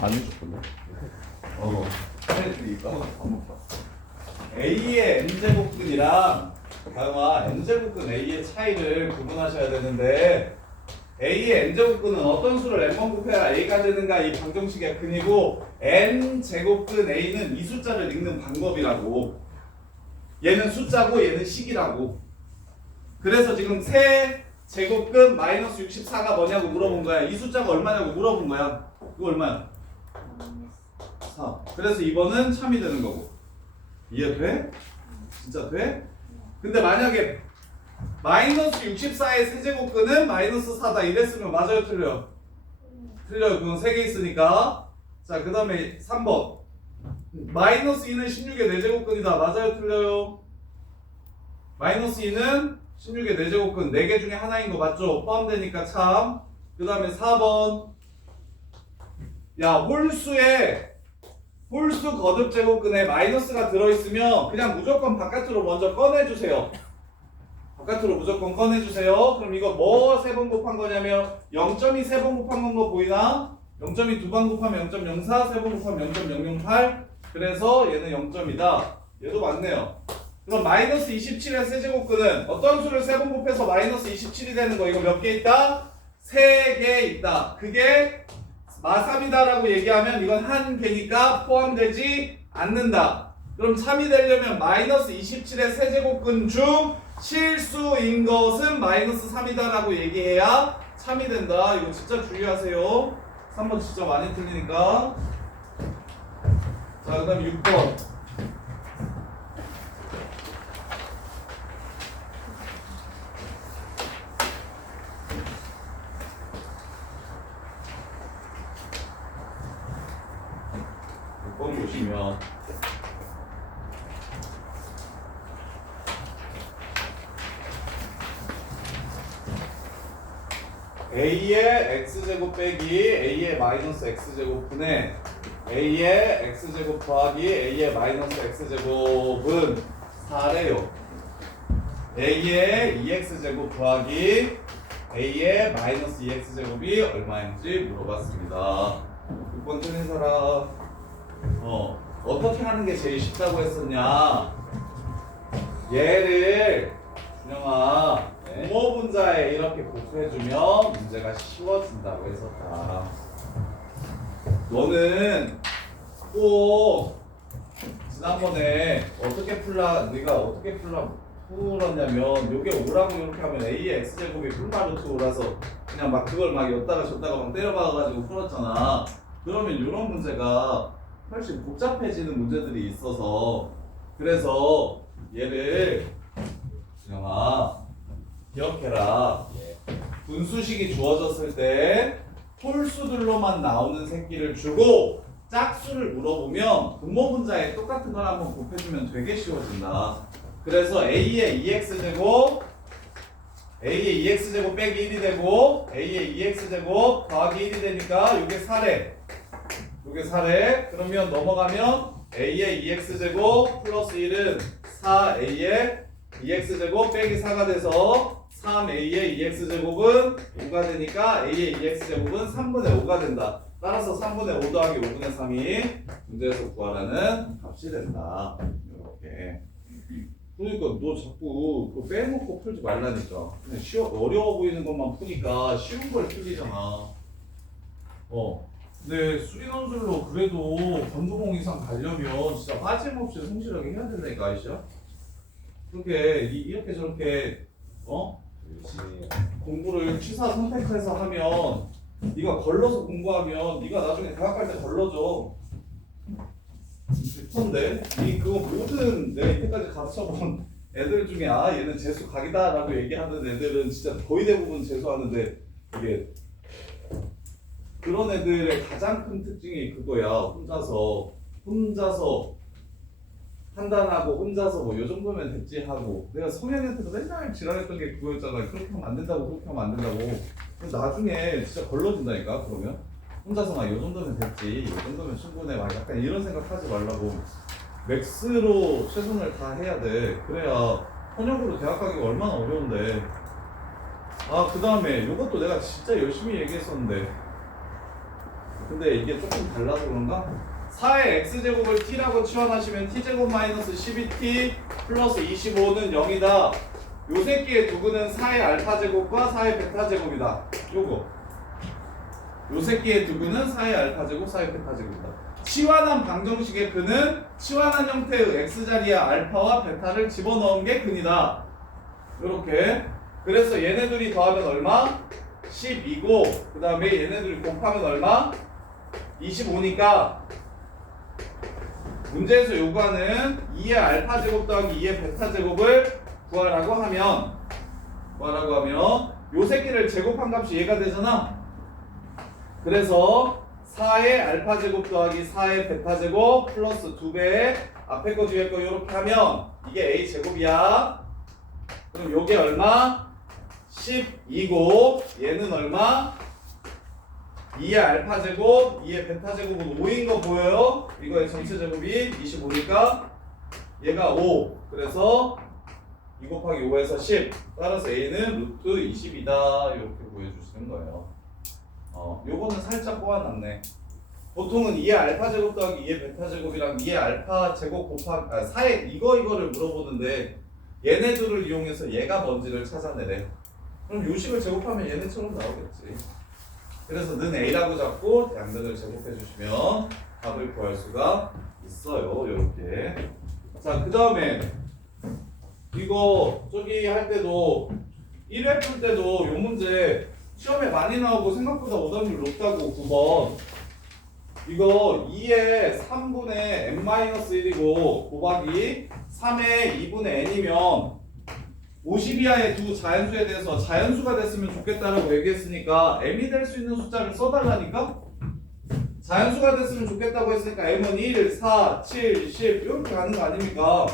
안 해줬던데? 해드리니까 A의 n제곱근이랑 다음아 n제곱근 A의 차이를 구분하셔야 되는데 A의 n제곱근은 어떤 수를 n번 곱해야 A가 되는가 이 방정식의 근이고 n제곱근 A는 이 숫자를 읽는 방법이라고. 얘는 숫자고 얘는 식이라고. 그래서 지금 세 제곱근 마이너스 64가 뭐냐고 물어본 거야. 이 숫자가 얼마냐고 물어본 거야. 이거 얼마야? 4. 그래서 2번은 참이 되는 거고. 이해돼? 진짜 돼? 근데 만약에 마이너스 64의 세제곱근은 마이너스 4다 이랬으면 맞아요 틀려요? 틀려요. 그건 3개 있으니까. 자 그 다음에 3번 마이너스 2는 16의 4제곱근이다. 맞아요 틀려요? 마이너스 2는 16의 4제곱근 4개 중에 하나인 거 맞죠? 포함되니까 참. 그 다음에 4번 야 홀수 거듭 제곱근에 마이너스가 들어있으면 그냥 무조건 바깥으로 먼저 꺼내주세요. 바깥으로 무조건 꺼내주세요. 그럼 이거 뭐 3번 곱한 거냐면 0.2 3번 곱한 거 보이나? 0.2 2번 곱하면 0.04 3번 곱하면 0.008 그래서 얘는 0점이다. 얘도 맞네요. 그럼 마이너스 27의 세제곱근은 어떤 수를 3번 곱해서 마이너스 27이 되는 거 이거 몇 개 있다? 3개 있다. 그게 마3이다라고 얘기하면 이건 한 개니까 포함되지 않는다. 그럼 참이 되려면 마이너스 27의 세제곱근 중 실수인 것은 마이너스 3이다라고 얘기해야 참이 된다. 이거 진짜 주의하세요. 3번 진짜 많이 틀리니까. 자, 그 다음에 6번. 보시면 A의 x제곱 빼기 A의 마이너스 x제곱분에 A의 x제곱 더하기 A의 마이너스 x제곱은 4래요. A의 2x제곱 더하기 A의 마이너스 2x제곱이 얼마인지 물어봤습니다. 6번 틀린 사람 어떻게 하는 게 제일 쉽다고 했었냐? 얘를 준영아 분모분자에 이렇게 곱해주면 문제가 쉬워진다고 했었다. 너는 꼭 지난번에 네가 어떻게 풀었냐면 요게 5라고 이렇게 하면 A의 x제곱이 풀마루트 5라서 그냥 막 그걸 막 였다가 줬다가 막 때려박아가지고 풀었잖아. 그러면 이런 문제가 훨씬 복잡해지는 문제들이 있어서 그래서 얘를 준영아 기억해라. 분수식이 주어졌을 때 홀수들로만 나오는 새끼를 주고 짝수를 물어보면 분모분자에 똑같은 걸 한번 곱해주면 되게 쉬워진다. 그래서 A의 2x제곱 A의 2x제곱 빼기 1이 되고 A의 2x제곱 더하기 1이 되니까 이게 4래. 이게 4래. 그러면 넘어가면 A의 2x제곱 플러스 1은 4A의 2x제곱 빼기 4가 돼서 3A의 2x제곱은 5가 되니까 A의 2x제곱은 3분의 5가 된다. 따라서 3분의 5 더하기 5분의 3이 문제에서 구하라는 값이 된다. 이렇게. 그러니까 너 자꾸 그거 빼놓고 풀지 말라니까. 그냥 어려워 보이는 것만 푸니까 쉬운 걸 풀리잖아. 근데 수리논술로 그래도 건조공 이상 가려면 진짜 빠짐없이 성실하게 해야 된다니까 아시죠? 이렇게 저렇게 공부를 취사 선택해서 하면 네가 걸러서 공부하면 네가 나중에 대학 갈 때 걸러져. 그런데 그거 모든 내가 이때까지 가르쳐본 애들 중에 얘는 재수 각이다라고 얘기하는 애들은 진짜 거의 대부분 재수하는데 이게 그런 애들의 가장 큰 특징이 그거야. 혼자서 판단하고 혼자서 뭐 요 정도면 됐지 하고. 내가 성현이한테도 맨날 지랄했던 게 그거였잖아. 그렇게 하면 안 된다고 그렇게 하면 안 된다고. 그래서 나중에 진짜 걸러진다니까. 그러면 혼자서 막 요 정도면 됐지, 요 정도면 충분해, 막 약간 이런 생각 하지 말라고. 맥스로 최선을 다 해야 돼. 그래야 현역으로 대학 가기가 얼마나 어려운데. 그 다음에 요것도 내가 진짜 열심히 얘기했었는데 근데 이게 조금 달라서 그런가? 4의 x제곱을 t라고 치환하시면 t제곱 마이너스 12t 플러스 25는 0이다. 요 새끼의 두근은 4의 알파제곱과 4의 베타제곱이다. 요거. 요 새끼의 두근은 4의 알파제곱, 4의 베타제곱이다. 치환한 방정식의 근은 치환한 형태의 x자리에 알파와 베타를 집어넣은 게 근이다. 요렇게. 그래서 얘네들이 더하면 얼마? 12고 그 다음에 얘네들이 곱하면 얼마? 25니까 문제에서 요구하는 2의 알파 제곱 더하기 2의 베타 제곱을 구하라고 하면 요 새끼를 제곱한 값이 얘가 되잖아. 그래서 4의 알파 제곱 더하기 4의 베타 제곱 플러스 2배의 앞에 거 뒤에 거 요렇게 하면 이게 a 제곱이야. 그럼 요게 얼마? 12고 얘는 얼마? 2의 알파 제곱, 2의 베타 제곱은 5인 거 보여요? 이거의 전체 제곱이 25니까 얘가 5. 그래서 2 곱하기 5에서 10. 따라서 a는 루트 20이다. 이렇게 구해주시는 거예요. 요거는 살짝 꼬아놨네. 보통은 2의 알파 제곱 더하기 2의 베타 제곱이랑 2의 알파 제곱 곱하기 4의 이거를 물어보는데 얘네들을 이용해서 얘가 뭔지를 찾아내래. 그럼 요식을 제곱하면 얘네처럼 나오겠지. 그래서 는 a라고 잡고 양변을 제곱해 주시면 답을 구할 수가 있어요. 이렇게. 자, 그 다음에 이거 저기 할 때도 1회 풀 때도 요 문제 시험에 많이 나오고 생각보다 오답률 높다고 9번. 이거 2의 3분의 n-1이고 곱하기 3의 2분의 n이면 50 이하의 두 자연수에 대해서 자연수가 됐으면 좋겠다라고 얘기했으니까 m이 될 수 있는 숫자를 써달라니까? 자연수가 됐으면 좋겠다고 했으니까 m은 1, 4, 7, 10 이렇게 가는 거 아닙니까?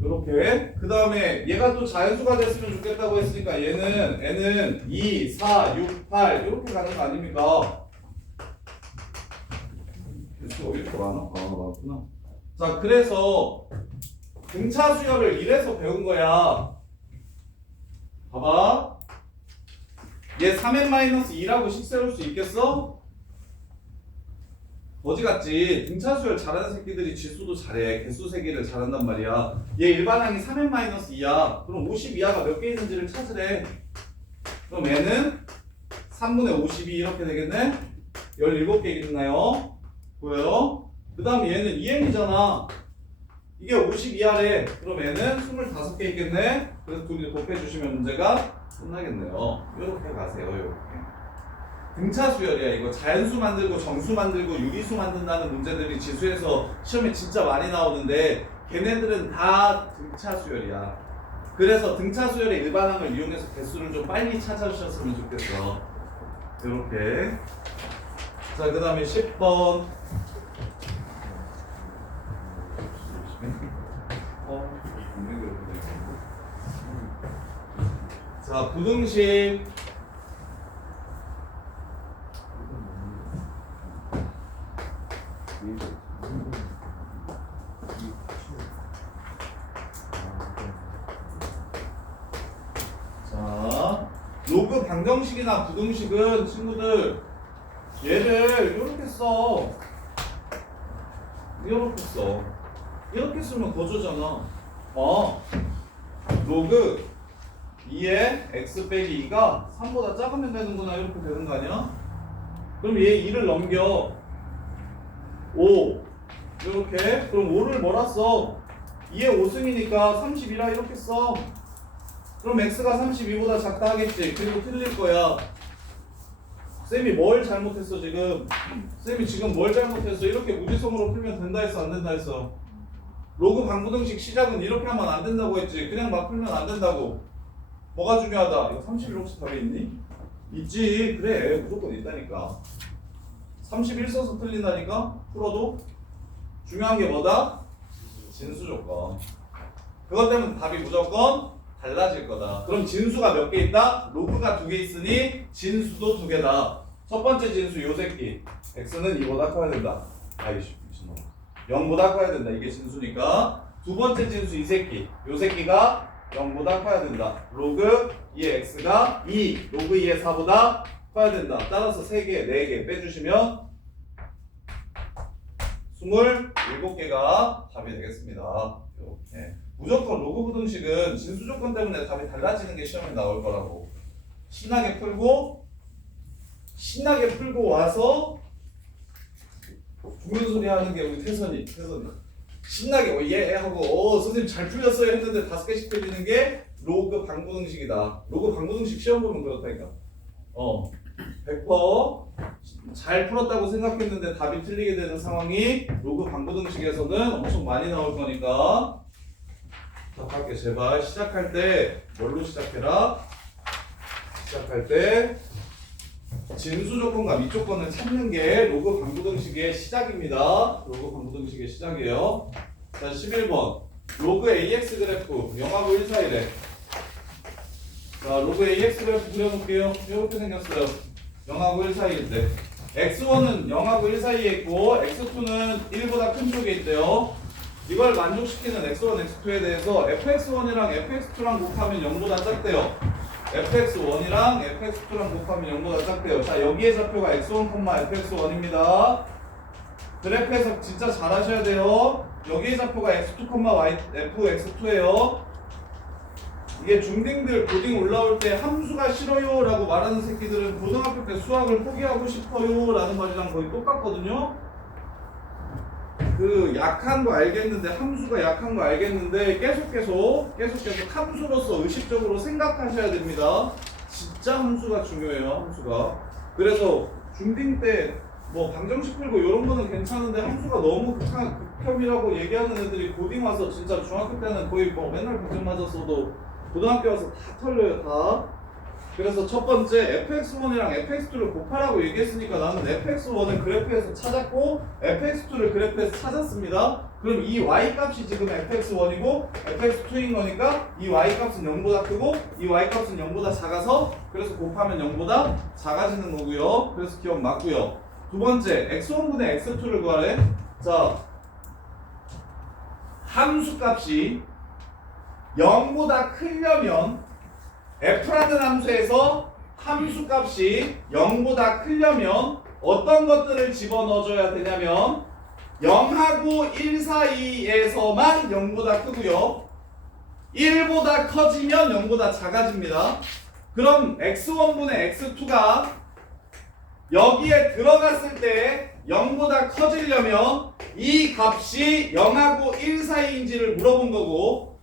이렇게. 그 다음에 얘가 또 자연수가 됐으면 좋겠다고 했으니까 얘는 n은 2, 4, 6, 8 이렇게 가는 거 아닙니까? 개수가 왜 이렇게 많아? 많구나. 자, 그래서 등차 수열을 이래서 배운 거야. 봐봐. 얘 3n-2라고 식 세울 수 있겠어? 거지같지. 등차 수열 잘하는 새끼들이 지수도 잘해. 개수 세기를 잘한단 말이야. 얘 일반항이 3n-2야. 그럼 50 이하가 몇 개 있는지를 찾으래. 그럼 얘는 3분의 52 이렇게 되겠네? 17개 있나요? 보여요? 그 다음에 얘는 2n이잖아. 이게 50 이하래. 그럼 얘는 25개 있겠네? 그래서 둘이 곱해주시면 문제가 끝나겠네요. 이렇게 가세요. 이렇게. 등차 수열이야. 이거 자연수 만들고 정수 만들고 유리수 만든다는 문제들이 지수에서 시험에 진짜 많이 나오는데 걔네들은 다 등차 수열이야. 그래서 등차 수열의 일반항을 이용해서 개수를 좀 빨리 찾아주셨으면 좋겠어. 이렇게. 자, 그 다음에 10번. 자, 부등식. 자, 로그 방정식이나 부등식은 친구들 얘를 이렇게 써. 이렇게 쓰면 거저잖아. 로그 2의 x 빼기 2가 3보다 작으면 되는구나. 이렇게 되는 거 아니야? 그럼 얘 2를 넘겨. 5 이렇게. 그럼 5를 뭐라 써? 2의 5승이니까 31라 이렇게 써. 그럼 x가 32보다 작다 하겠지. 그리고 틀릴 거야. 쌤이 뭘 잘못했어 지금? 쌤이 지금 뭘 잘못했어? 이렇게 무지성으로 풀면 된다 했어 안 된다 했어? 로그 방부등식 시작은 이렇게 하면 안 된다고 했지. 그냥 막 풀면 안 된다고. 뭐가 중요하다? 이거 31 혹시 답이 있니? 있지. 그래 무조건 있다니까. 31 써서 틀린다니까? 풀어도? 중요한 게 뭐다? 진수 조건. 그것 때문에 답이 무조건 달라질 거다. 그럼 진수가 몇 개 있다? 로그가 2개 있으니 진수도 2개다. 첫 번째 진수 요 새끼 x는 2보다 커야 된다. 아이씨 미친놈. 0보다 커야 된다. 이게 진수니까. 두 번째 진수 이 새끼 요 새끼가 0보다 커야 된다. 로그 2의 x가 2 로그 2의 4보다 커야 된다. 따라서 3개, 4개 빼주시면 27개가 답이 되겠습니다. 이렇게. 무조건 로그 부등식은 진수 조건 때문에 답이 달라지는 게 시험에 나올 거라고. 신나게 풀고 와서 죽는 소리 하는 게 우리 태선이 신나게 예 하고 선생님 잘 풀렸어요 했는데 5개씩 틀리는 게 로그 방부등식이다. 로그 방부등식 시험 보면 그렇다니까. 100% 잘 풀었다고 생각했는데 답이 틀리게 되는 상황이 로그 방부등식에서는 엄청 많이 나올 거니까. 자, 갈게. 제발 시작할 때 뭘로 시작해라? 시작할 때 진수 조건과 미 조건을 찾는 게 로그 방부등식의 시작입니다. 로그 방부등식의 시작이에요. 자, 11번 로그 AX 그래프 0하고 1 사이래. 자, 로그 AX 그래프 그려볼게요. 이렇게 생겼어요. 0하고 1 사이일 때 x1은 0하고 1 사이에 있고 x2는 1보다 큰 쪽에 있대요. 이걸 만족시키는 x1, x2에 대해서 fx1이랑 fx2랑 곱하면 0보다 작대요. fx1이랑 fx2랑 곱하면 0보다 작대요. 자, 여기에 좌표가 x1, fx1입니다. 그래프 해석 진짜 잘 하셔야 돼요. 여기에 좌표가 x2, fx2예요. 이게 중딩들 고딩 올라올 때 함수가 싫어요 라고 말하는 새끼들은 고등학교 때 수학을 포기하고 싶어요 라는 말이랑 거의 똑같거든요. 그 약한 거 알겠는데, 함수가 약한 거 알겠는데 계속 함수로서 의식적으로 생각하셔야 됩니다. 진짜 함수가 중요해요. 함수가. 그래서 중딩 때 뭐 방정식 풀고 이런 거는 괜찮은데 함수가 너무 극혐이라고 얘기하는 애들이 고딩 와서 진짜 중학교 때는 거의 뭐 맨날 100점 맞았어도 고등학교 와서 다 털려요. 다. 그래서 첫 번째 fx1이랑 fx2를 곱하라고 얘기했으니까 나는 fx1을 그래프에서 찾았고 fx2를 그래프에서 찾았습니다. 그럼 이 y 값이 지금 fx1이고 fx2인 거니까 이 y 값은 0보다 크고 이 y 값은 0보다 작아서 그래서 곱하면 0보다 작아지는 거고요. 그래서 기억 맞고요. 두 번째 x1분의 x2를 구하래. 자, 함수 값이 0보다 크려면 f라는 함수에서 함수 값이 0보다 크려면 어떤 것들을 집어넣어줘야 되냐면 0하고 1 사이에서만 0보다 크고요. 1보다 커지면 0보다 작아집니다. 그럼 x1분의 x2가 여기에 들어갔을 때 0보다 커지려면 이 값이 0하고 1 사이인지를 물어본 거고,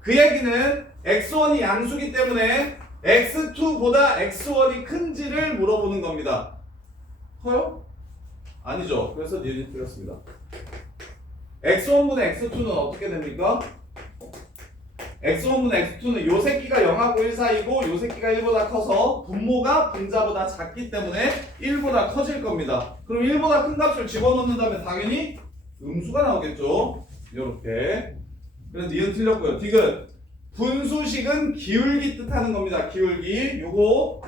그 얘기는 x1이 양수기 때문에 x2보다 x1이 큰지를 물어보는 겁니다. 커요? 아니죠. 그래서 니은이 틀렸습니다. x1분의 x2는 어떻게 됩니까? x1분의 x2는 요 새끼가 0하고 1 사이고 요 새끼가 1보다 커서 분모가 분자보다 작기 때문에 1보다 커질 겁니다. 그럼 1보다 큰 값을 집어넣는다면 당연히 음수가 나오겠죠. 이렇게. 그래서 니은 틀렸고요. 디귿. 분수식은 기울기 뜻하는 겁니다. 기울기. 요거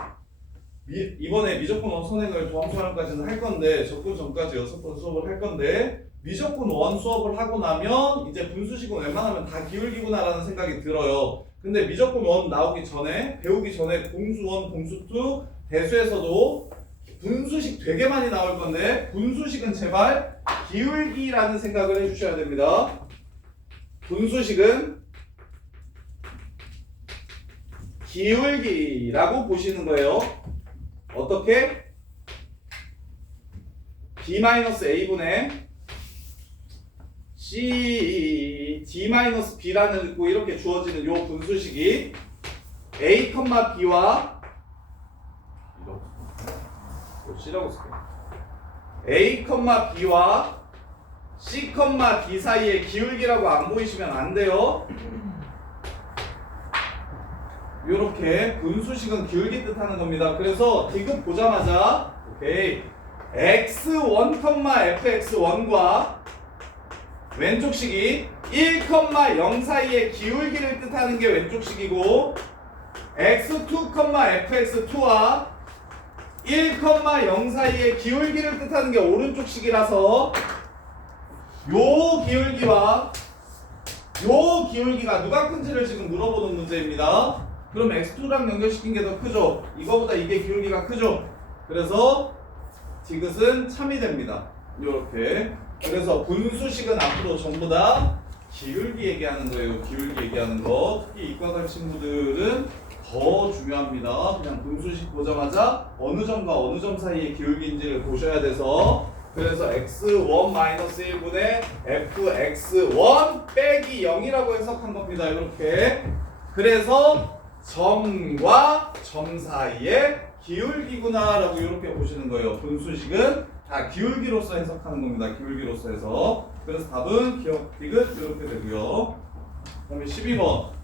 이번에 미적분 원 선행을 도함수활용까지는 할 건데, 접근 전까지 6번 수업을 할 건데, 미적분 원 수업을 하고 나면 이제 분수식은 웬만하면 다 기울기구나라는 생각이 들어요. 근데 미적분 원 나오기 전에, 배우기 전에 공수 원, 공수 투, 대수에서도 분수식 되게 많이 나올 건데, 분수식은 제발 기울기라는 생각을 해주셔야 됩니다. 분수식은 기울기라고 보시는 거예요. 어떻게? b-a분의 c d-b라는 거 이렇게 주어지는 요 분수식이 a, b와 c라고 쓸게요. a, b와 c, d 사이의 기울기라고 안 보이시면 안 돼요. 요렇게 분수식은 기울기 뜻하는 겁니다. 그래서 디귿 보자마자 오케이 x1, fx1과 왼쪽식이 1, 0 사이의 기울기를 뜻하는 게 왼쪽식이고 x2, fx2와 1, 0 사이의 기울기를 뜻하는 게 오른쪽식이라서 요 기울기와 요 기울기가 누가 큰지를 지금 물어보는 문제입니다. 그럼 x2랑 연결시킨 게 더 크죠? 이거보다 이게 기울기가 크죠? 그래서 디귿은 참이 됩니다. 이렇게. 그래서 분수식은 앞으로 전부 다 기울기 얘기하는 거예요. 기울기 얘기하는 거. 특히 이과갈 친구들은 더 중요합니다. 그냥 분수식 보자마자 어느 점과 어느 점 사이의 기울기인지를 보셔야 돼서, 그래서 x1-1분의 fx1 빼기 0이라고 해석한 겁니다. 이렇게. 그래서 점과 점 사이의 기울기구나 라고 이렇게 보시는 거예요. 분수식은 다 기울기로서 해석하는 겁니다. 기울기로서 해서. 그래서 답은 기억 디귿 이렇게 되고요. 그 다음에 12번.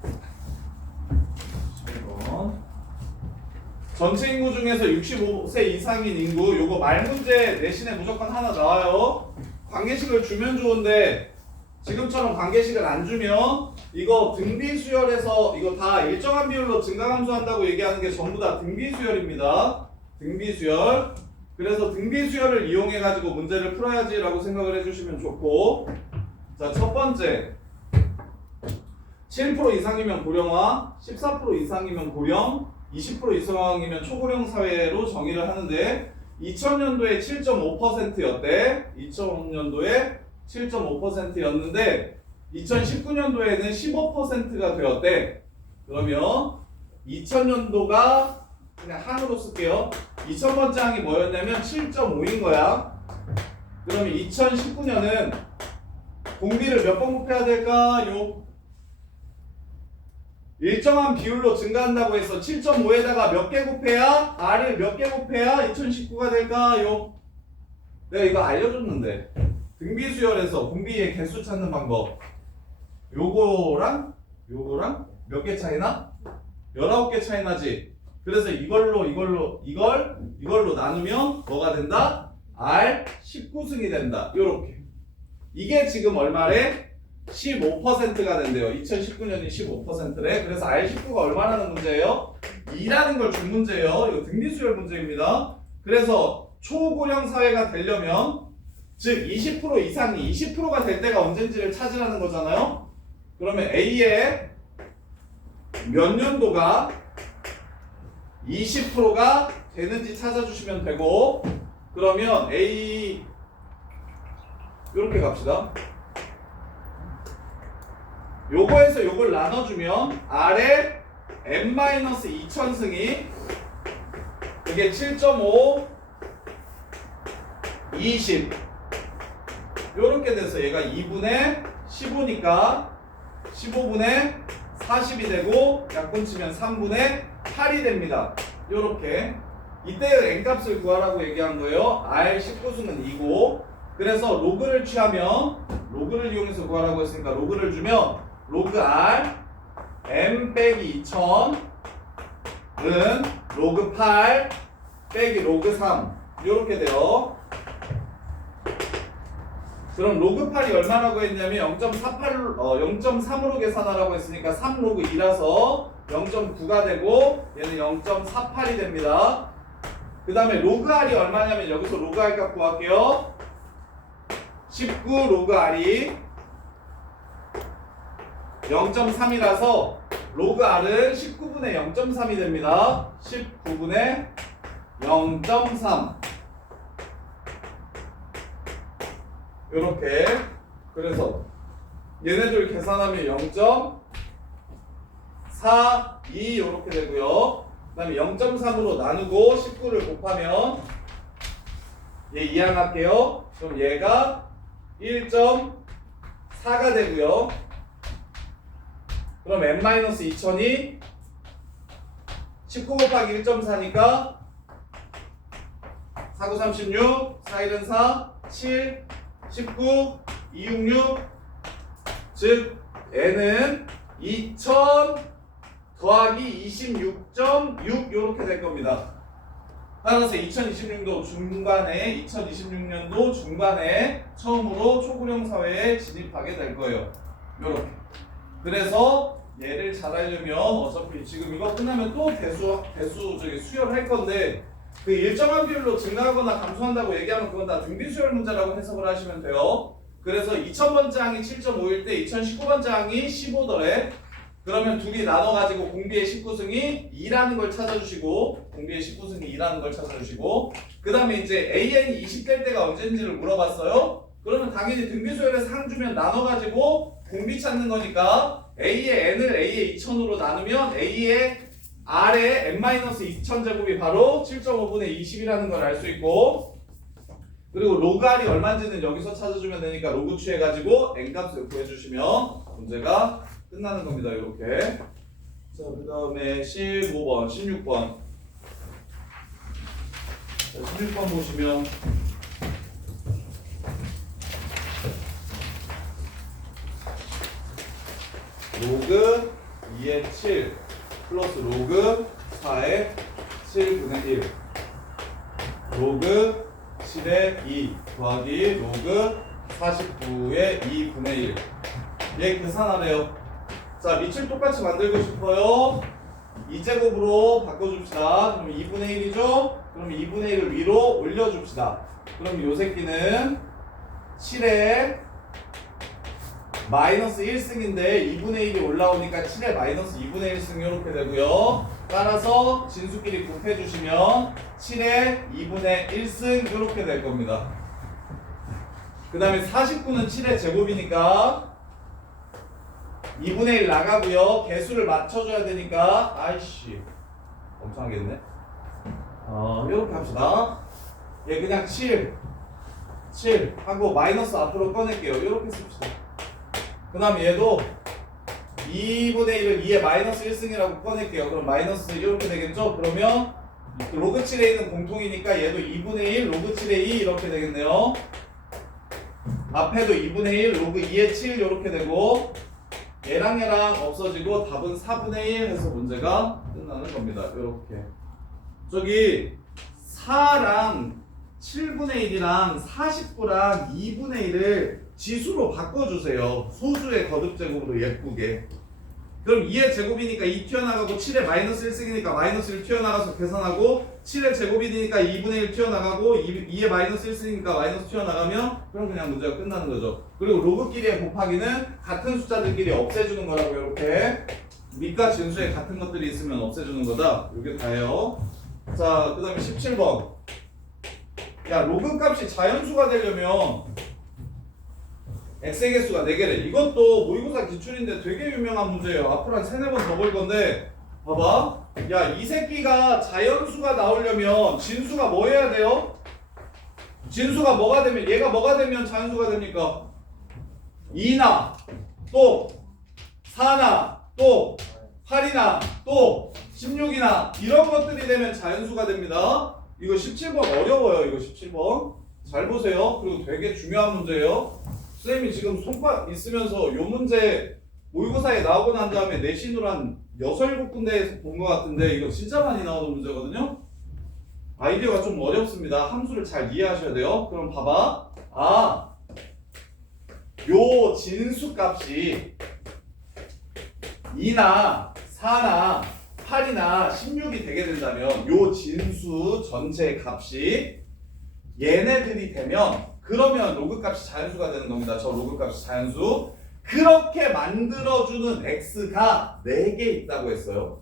전체 인구 중에서 65세 이상인 인구, 요거 말 문제 내신에 무조건 하나 나와요. 관계식을 주면 좋은데 지금처럼 관계식을 안 주면 이거 등비수열에서 이거 다 일정한 비율로 증가함수한다고 얘기하는 게 전부 다 등비수열입니다. 등비수열. 그래서 등비수열을 이용해 가지고 문제를 풀어야지라고 생각을 해주시면 좋고, 자, 첫 번째 7% 이상이면 고령화, 14% 이상이면 고령, 20% 이상이면 초고령 사회로 정의를 하는데 2000년도에 7.5%였대. 2000년도에 7.5%였는데 2019년도에는 15%가 되었대. 그러면 2000년도가 그냥 한으로 쓸게요. 2000번째 항이 뭐였냐면 7.5인 거야. 그러면 2019년은 공비를 몇 번 곱해야 될까요? 일정한 비율로 증가한다고 해서 7.5에다가 몇 개 곱해야, R을 몇 개 곱해야 2019가 될까요? 내가 이거 알려줬는데 등비수열에서 공비의 개수 찾는 방법, 요거랑 몇 개 차이나? 19개 차이 나지? 그래서 이걸로 나누면 뭐가 된다? R 19승이 된다. 요렇게. 이게 지금 얼마래? 15%가 된대요. 2019년이 15%래. 그래서 R19가 얼마라는 문제예요? 2라는 걸 준 문제예요. 이거 등비수열 문제입니다. 그래서 초고령 사회가 되려면, 즉 20% 이상이 20%가 될 때가 언젠지를 찾으라는 거잖아요. 그러면 A의 몇 년도가 20%가 되는지 찾아주시면 되고, 그러면 A 이렇게 갑시다. 요거에서 요걸 나눠주면 R의 n-2000승이 그게 7.5 20 요렇게 돼서 얘가 2분의 15니까 15분의 40이 되고 약분 치면 3분의 8이 됩니다. 요렇게. 이때 n값을 구하라고 얘기한 거예요. R 19승은 2고, 그래서 로그를 취하면, 로그를 이용해서 구하라고 했으니까 로그를 주면 로그 R m 빼기 2000은 로그 8 빼기 로그 3 이렇게 돼요. 그럼 로그 8이 얼마라고 했냐면 0.3으로 계산하라고 했으니까 3 로그 2라서 0.9가 되고 얘는 0.48이 됩니다. 그 다음에 로그 R이 얼마냐면 여기서 로그 R 값 구할게요. 19 로그 R이 0.3이라서 로그 R은 19분의 0.3이 됩니다. 19분의 0.3 요렇게. 그래서 얘네들 계산하면 0.42 요렇게 되고요. 그 다음에 0.3으로 나누고 19를 곱하면 얘 이항할게요. 그럼 얘가 1.4가 되고요. 그럼 n-2000이 19 곱하기 1.4니까 4, 9, 36, 4, 1은 4, 7, 19, 2, 6, 6. 즉 n은 2000 더하기 26.6 요렇게 될 겁니다. 따라서 2026년도 중반에 처음으로 초고령 사회에 진입하게 될 거예요. 요렇게. 그래서 얘를 잘 알려면 어차피 지금 이거 끝나면 또 수열할 건데, 그 일정한 비율로 증가하거나 감소한다고 얘기하면 그건 다 등비수열 문제라고 해석을 하시면 돼요. 그래서 2000번째 항이 7.5일 때 2019번째 항이 15더래. 그러면 둘이 나눠가지고 공비의 19승이 2라는 걸 찾아주시고 공비의 19승이 2라는 걸 찾아주시고 그 다음에 이제 AN이 20될 때가 언제인지를 물어봤어요. 그러면 당연히 등비수열에서 항 주면 나눠가지고 공비 찾는 거니까 A의 N을 A의 2000으로 나누면 A의 R의 N-2000 제곱이 바로 7.5분의 20이라는 걸 알 수 있고 그리고 로그 R이 얼마인지는 여기서 찾아주면 되니까 로그 취해가지고 N값을 구해주시면 문제가 끝나는 겁니다. 이렇게. 자, 그 다음에 15번, 16번. 자, 16번 보시면 로그 2의 7 플러스 로그 4의 7분의 1 로그 7의 2 더하기 로그 49의 2분의 1 얘 계산하래요. 자, 밑을 똑같이 만들고 싶어요. 2제곱으로 바꿔줍시다. 그럼 2분의 1이죠? 그럼 2분의 1을 위로 올려줍시다. 그럼 요 새끼는 7에 마이너스 1승인데 2분의 1이 올라오니까 7에 마이너스 2분의 1승 이렇게 되고요. 따라서 진수끼리 곱해주시면 7에 2분의 1승 이렇게 될 겁니다. 그 다음에 49는 7의 제곱이니까 2분의 1 나가고요. 개수를 맞춰줘야 되니까 아이씨 엄청 하겠네. 이렇게 합시다. 얘 그냥 7 하고 마이너스 앞으로 꺼낼게요. 이렇게 씁시다. 그 다음에 얘도 2분의 1을 2의 마이너스 1승이라고 꺼낼게요. 그럼 마이너스 이렇게 되겠죠? 그러면 로그 7에 있는 공통이니까 얘도 2분의 1 로그 7의 2 이렇게 되겠네요. 앞에도 2분의 1 로그 2의 7 이렇게 되고 얘랑 없어지고 답은 4분의 1 해서 문제가 끝나는 겁니다. 이렇게 저기 4랑 7분의 1이랑 49랑 2분의 1을 지수로 바꿔주세요. 소수의 거듭제곱으로 예쁘게. 그럼 2의 제곱이니까 2 튀어나가고 7의 마이너스 1승이니까 마이너스 1 튀어나가서 계산하고 7의 제곱이니까 2분의 1 튀어나가고 2의 마이너스 1승이니까 마이너스 튀어나가면 그럼 그냥 문제가 끝나는 거죠. 그리고 로그끼리의 곱하기는 같은 숫자들끼리 없애주는 거라고 이렇게 밑과 진수에 같은 것들이 있으면 없애주는 거다. 이게 다예요. 자, 그 다음에 17번. 야, 로그 값이 자연수가 되려면 x의 개수가 4개래. 이것도 모의고사 기출인데 되게 유명한 문제예요. 앞으로 한 3-4번 더 볼 건데 봐봐. 야, 이 새끼가 자연수가 나오려면 진수가 뭐 해야 돼요? 진수가 뭐가 되면 얘가 뭐가 되면 자연수가 됩니까? 2나 또 4나 또 8이나 또 16이나 이런 것들이 되면 자연수가 됩니다. 이거 17번 어려워요. 이거 17번 잘 보세요. 그리고 되게 중요한 문제예요. 선생님이 지금 손바 있으면서 요 문제 모의고사에 나오고 난 다음에 내신으로 한 6, 7군데에서 본 것 같은데 이거 진짜 많이 나오는 문제거든요. 아이디어가 좀 어렵습니다. 함수를 잘 이해하셔야 돼요. 그럼 봐봐. 요 진수 값이 2나 4나 8이나 16이 되게 된다면 요 진수 전체 값이 얘네들이 되면 그러면 로그 값이 자연수가 되는 겁니다. 저 로그 값이 자연수. 그렇게 만들어주는 x가 4개 있다고 했어요.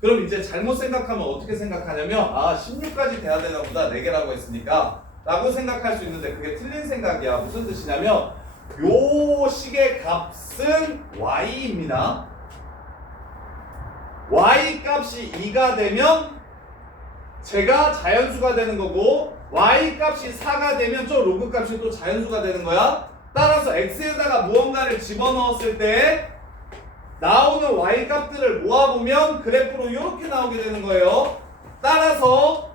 그럼 이제 잘못 생각하면 어떻게 생각하냐면 16까지 돼야 되나 보다 4개라고 했으니까 라고 생각할 수 있는데 그게 틀린 생각이야. 무슨 뜻이냐면 요 식의 값은 y입니다. y 값이 2가 되면 제가 자연수가 되는 거고 y 값이 4가 되면 저 로그 값이 또 자연수가 되는 거야. 따라서 x에다가 무언가를 집어넣었을 때 나오는 y 값들을 모아보면 그래프로 이렇게 나오게 되는 거예요. 따라서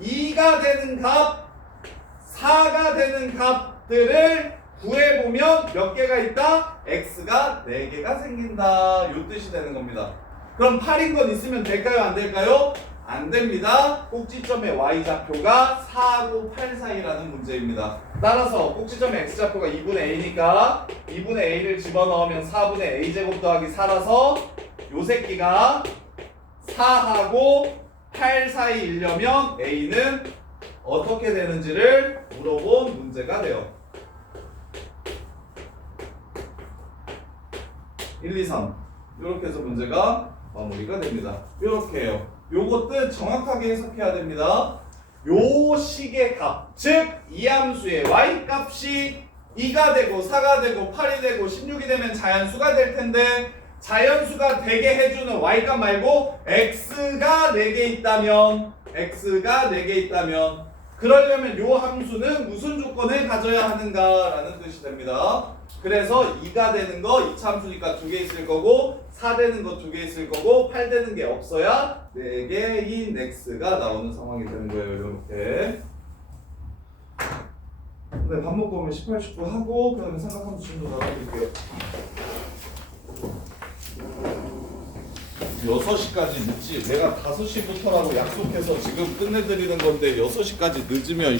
2가 되는 값, 4가 되는 값들을 구해보면 몇 개가 있다? x가 4개가 생긴다. 이 뜻이 되는 겁니다. 그럼 8인 건 있으면 될까요? 안 될까요? 안 됩니다. 꼭지점의 y좌표가 4하고 8 사이라는 문제입니다. 따라서 꼭지점의 x좌표가 2분의 a니까 2분의 a를 집어넣으면 4분의 a제곱 더하기 4라서 요 새끼가 4하고 8 사이이려면 a는 어떻게 되는지를 물어본 문제가 돼요. 1, 2, 3 이렇게 해서 문제가 마무리가 됩니다. 이렇게 해요. 요거 뜻 정확하게 해석해야 됩니다. 요 식의 값, 즉 이 함수의 y 값이 2가 되고 4가 되고 8이 되고 16이 되면 자연수가 될 텐데 자연수가 되게 해주는 y 값 말고 x가 4개 있다면 그러려면 요 함수는 무슨 조건을 가져야 하는가라는 뜻이 됩니다. 그래서 2가 되는 거 2차 함수니까 2개 있을 거고 4 되는 거 2개 있을 거고 8 되는 게 없어야 4개인 x가 나오는 상황이 되는 거예요. 이렇게. 네, 밥 먹고 오면 18, 19 하고 그다음에 삼각함수 좀 더 나눠드릴게요. 6시까지 늦지. 내가 5시부터라고 약속해서 지금 끝내드리는 건데 6시까지 늦으면